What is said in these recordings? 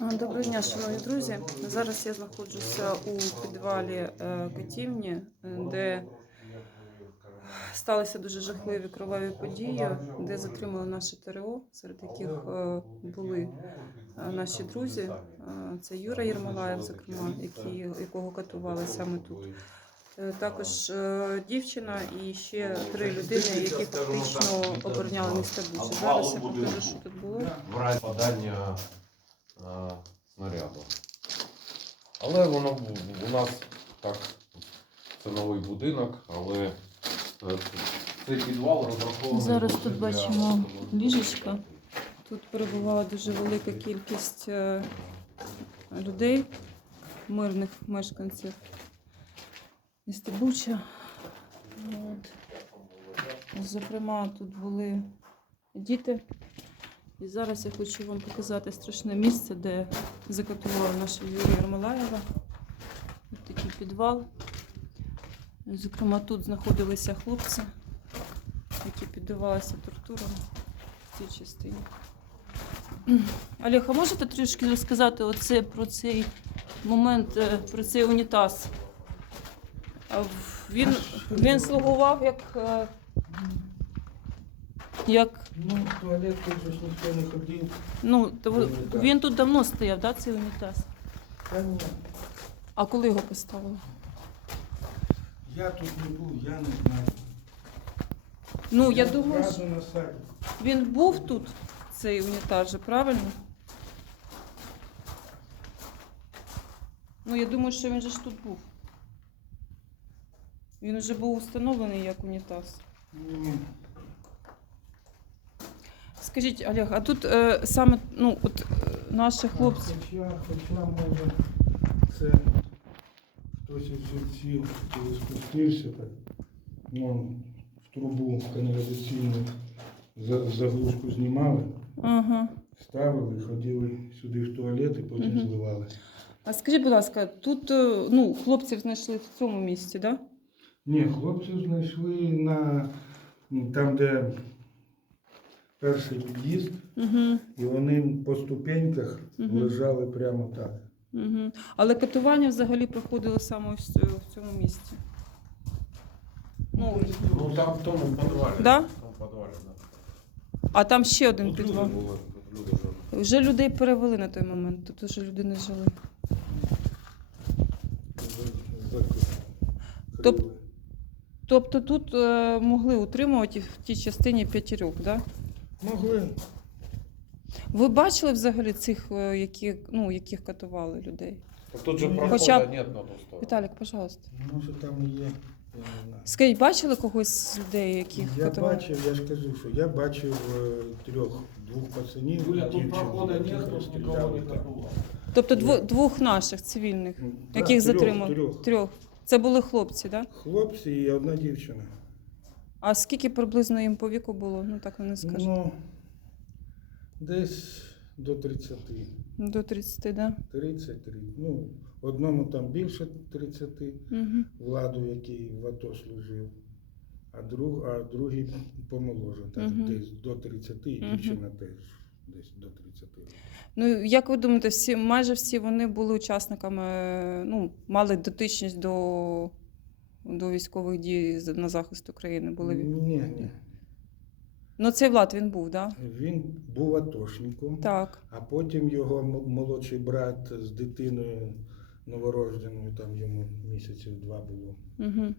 Доброго дня, шановні друзі. Зараз я знаходжуся у підвалі е, котівні, е, де сталися дуже жахливі кроваві події, де затримали наші ТРО, серед яких е, були е, наші друзі. Це Юра Єрмолаєв, зокрема, якого катували саме тут. Також дівчина і ще три людини, які фактично обороняли місто Буча. Зараз я покажу, що тут було. в е. Але воно у нас так, це новий будинок, але е, цей підвал розрахований. Зараз тут бачимо ліжечка. Тут перебувала дуже велика кількість е, людей, мирних мешканців міста Буча. От. Зокрема, тут були діти. І зараз я хочу вам показати страшне місце, де закатувала наша Юрія Ермолаєва. Ось такий підвал. Зокрема, тут знаходилися хлопці, які піддавалися тортурам в цій частині. Олег, а можете трішки розказати оце, про цей момент, е, про цей унітаз? Він, він слугував як. Як, Ну, в туалет тут же ж ніхто не ходив. ну, то ви- Унітаз. він тут давно стояв, да, цей унітаз? Та ні, А коли його поставили? я тут не був, я не знаю. Ну, я думаю, Зразу що на сайті. він був тут, цей унітаз, же, правильно? Ну, я думаю, що він же ж тут був. Він вже був установлений як унітаз. Ні. Скажіть, Олег, а тут е, саме ну, от, е, наші хлопці. Хоча, хоча, може, це хтось із жильців, коли спустився, так, ну, в трубу каналізаційну за- заглушку знімали, Ага. ставили, ходили сюди в туалет і потім Мгм. зливали. А скажіть, будь ласка, тут е, ну, хлопців знайшли в цьому місці, так? Да? Ні, хлопців знайшли на м, там, де перший під'їзд, Угу, і вони по ступеньках Мгм. лежали прямо так. угу. Але катування взагалі проходило саме ось, е, в цьому місці. Ну, Ну там в тому підвалі. Да? В тому підвалі, да. а там ще один Тут люди підвал. були, люди жили. Вже людей перевели на той момент, тут вже люди не жили. Тоб- Тобто тут е, могли утримувати в тій частині п'ятірьох, так? Да? Могли. Ви бачили взагалі цих, е, які, ну, яких катували людей? Так тут же Ну, хоча б- нет на ту сторону. Віталік, пожалуйста. Може там є. я не знаю. Скажіть, бачили когось з людей, яких Я катували? бачив, я ж кажу, що я бачив е, трьох, двох пацанів, Юля, тут дівчину, прохода яких нет, тут никого розстріляли не там. Тобто дво, двох наших цивільних, Ну, яких трьох, затримали? Трьох. Трьох. Це були хлопці, так? Да? Хлопці і одна дівчина. А скільки приблизно їм по віку було? Ну так ви не скажете. Ну, десь до 30. До 30, так? Да? 33. Ну, одному там більше 30, Угу. владу, який в АТО служив, а, друг, а другий помоложе, так, Мгм. десь до 30, і дівчина теж десь до 30. Ну, як ви думаєте, всі, майже всі вони були учасниками, е, ну, мали дотичність до, до військових дій на захист України? Були? Ні, ні. Ну, цей Влад він був, так? Він був атошником, Так. а потім його молодший брат з дитиною новорожденою, там йому місяців два було, Угу.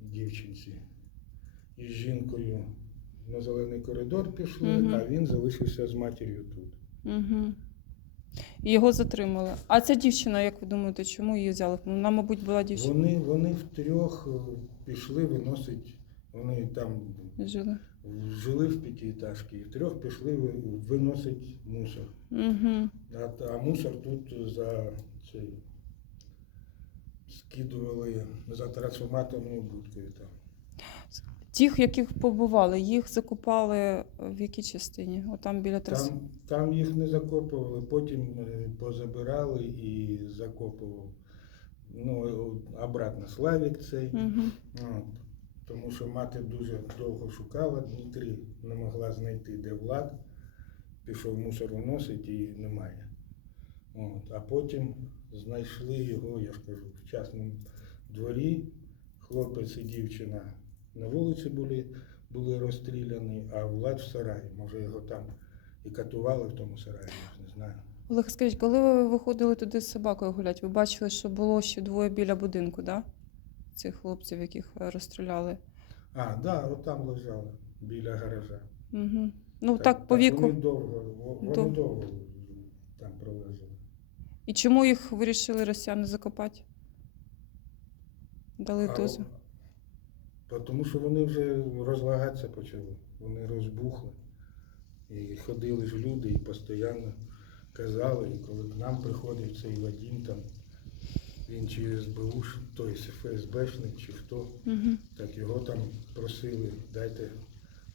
дівчинці, і з жінкою на зелений коридор пішли, Мгм. а він залишився з матір'ю тут. Угу. І його затримали. А ця дівчина, як ви думаєте, чому її взяли? Ну, Вона, мабуть, була дівчина. Вони, вони втрьох е, пішли виносить, вони там Жили. жили в п'ятиэтажці, і втрьох пішли ви- виносить мусор. Угу. А, а мусор тут за цей скидували за трансформаторною будкою там. Тих, яких побували, їх закупали в якій частині? Отам біля трас. Там, там їх не закопували, потім е, позабирали і закопував. Ну, обратно Славік цей. Угу. От. Тому що мати дуже довго шукала Дмитрі, не могла знайти, де Влад. Пішов мусор виносить і немає. От. А потім знайшли його, я ж кажу, в частному дворі. Хлопець і дівчина на вулиці були, були розстріляні, а Влад в сараї. Може його там і катували в тому сараї, я не знаю. Олег, скажіть, коли ви виходили туди з собакою гуляти, ви бачили, що було ще двоє біля будинку, да? Цих хлопців, яких розстріляли. А, так, да, от там лежали біля гаража. Угу. Ну так, по віку. Вони довго, во- вони Дов- довго там пролежали. І чому їх вирішили росіяни закопати? Дали. Бо Тому що вони вже розлагатися почали. Вони розбухли. І ходили ж люди і постійно казали, і коли к нам приходив цей Вадим, там, він чи СБУ, той ФСБшник, чи хто, Угу. так його там просили, дайте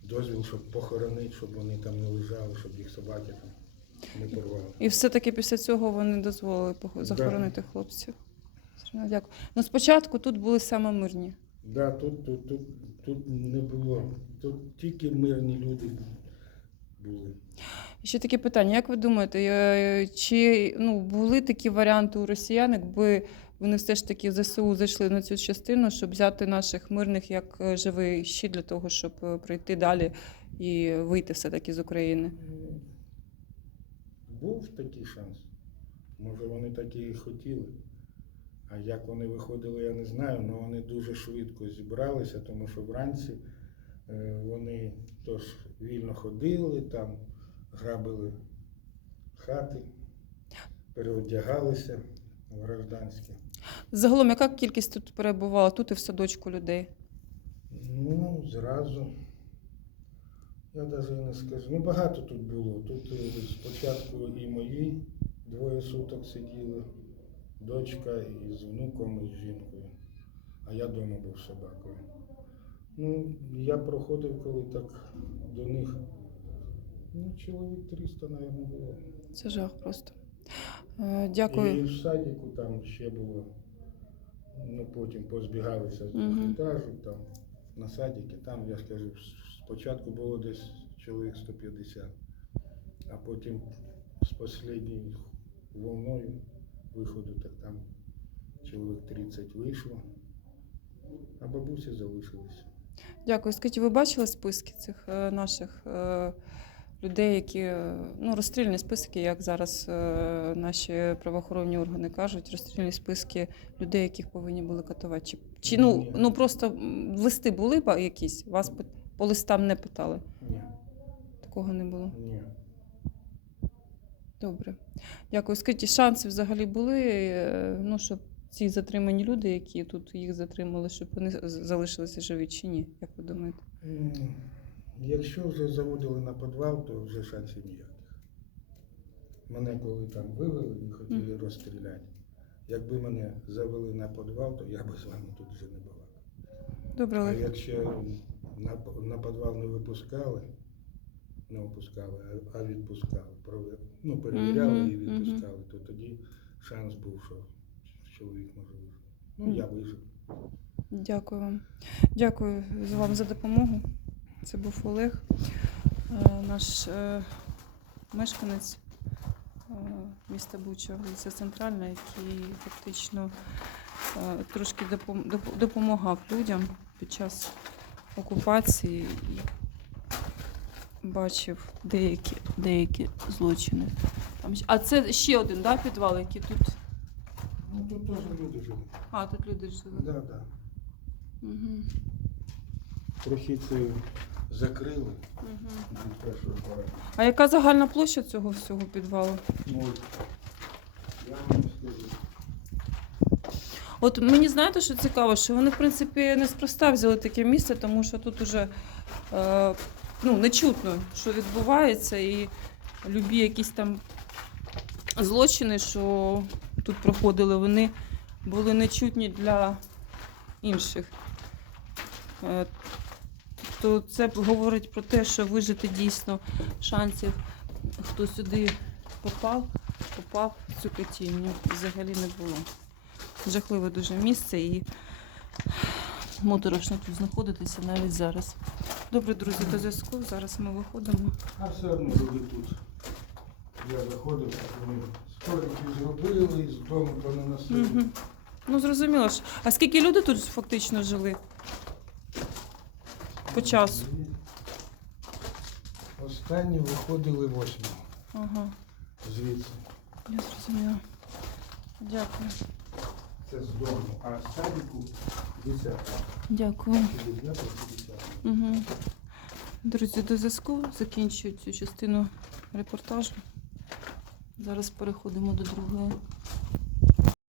дозвіл, щоб похоронити, щоб вони там не лежали, щоб їх собаки там не порвали. І все-таки після цього вони дозволили пох- Да. хлопців. Дякую. Ну, спочатку тут були саме мирні. Да, тут, тут, тут, тут не було. Тут тільки мирні люди були. Ще таке питання: як ви думаєте, е, чи ну, були такі варіанти у росіян, якби вони все ж таки в ЗСУ зайшли на цю частину, щоб взяти наших мирних як е, живий щит для того, щоб е, пройти далі і вийти все-таки з України? Був такий шанс. Може, вони такі і хотіли. А як вони виходили, я не знаю, але вони дуже швидко зібралися, тому що вранці е, вони тож вільно ходили, там грабили хати, переодягалися в гражданське. Загалом, яка кількість тут перебувала тут і в садочку людей? Ну, зразу. Я навіть не скажу. Ну, багато тут було. Тут е, спочатку і мої двоє суток сиділи, дочка із внуком і з жінкою. А я вдома був собакою. Ну, я проходив, коли так до них. Ну, чоловік 300, мабуть, було. Це жах просто. Е, Дякую. І в садіку там ще було. Ну, потім позбігалися з Мгм. двохетажу, там на садіки, там, я ж кажу, спочатку було десь чоловік 150, а потім з останньою волною виходу, так там чоловік 30 вийшло, а бабусі залишилися. Дякую. Скажіть, ви бачили списки цих е, наших е, людей, які е, ну, розстрільні списки, як зараз е, наші правоохоронні органи кажуть, розстрільні списки людей, яких повинні були катувати? Чи, чи ну, ну просто листи були якісь? Вас по листам не питали? Ні, Такого не було. ні. Добре. Дякую. Скажіть, шанси взагалі були, е, ну, щоб ці затримані люди, які тут їх затримали, щоб вони залишилися живі чи ні? Як ви думаєте? Якщо вже заводили на підвал, то вже шансів ніяких. Мене коли там вивели і хотіли розстріляти. Якби мене завели на підвал, то я би з вами тут вже не була. Добре, А якщо на, на підвал не випускали, не випускали, а, відпускали, ну, перевіряли і відпускали, то тоді шанс був, що чоловік може вижити. Ну, я вижив. Дякую вам. Дякую вам за допомогу. Це був Олег, е, наш е, мешканець е, міста Буча, вулиця Центральна, який фактично трошки допом- допомагав людям під час окупації бачив деякі, деякі злочини. Там, щ- а це ще один да, підвал, який тут. Ну, тут теж люди жили. А, тут люди жили. Да, да. Угу. Трохи це закрили. Угу. А яка загальна площа цього всього підвалу? Ну, я вам не скажу. От мені знаєте, що цікаво, що вони, в принципі, неспроста взяли таке місце, тому що тут уже е, ну, не чутно, що відбувається, і любі якісь там злочини, що тут проходили, вони були нечутні для інших. Е, то це говорить про те, що вижити дійсно шансів, хто сюди попав, попав в цю котельню, взагалі не було. Жахливе дуже місце і моторошно тут знаходитися навіть зараз. Добре, друзі, до зв'язку. Зараз ми виходимо. А все одно люди тут. Я заходив, вони скоренькі зробили, з дому понаносили. Угу. Ну, зрозуміло ж. А скільки люди тут фактично жили? По часу. Останні виходили восьмого Ага, звідси. я зрозуміла. Дякую. Це з дому, а з садику 10 Дякую. 9 10 Угу. Друзі, до зв'язку закінчую цю частину репортажу. Зараз переходимо до другої.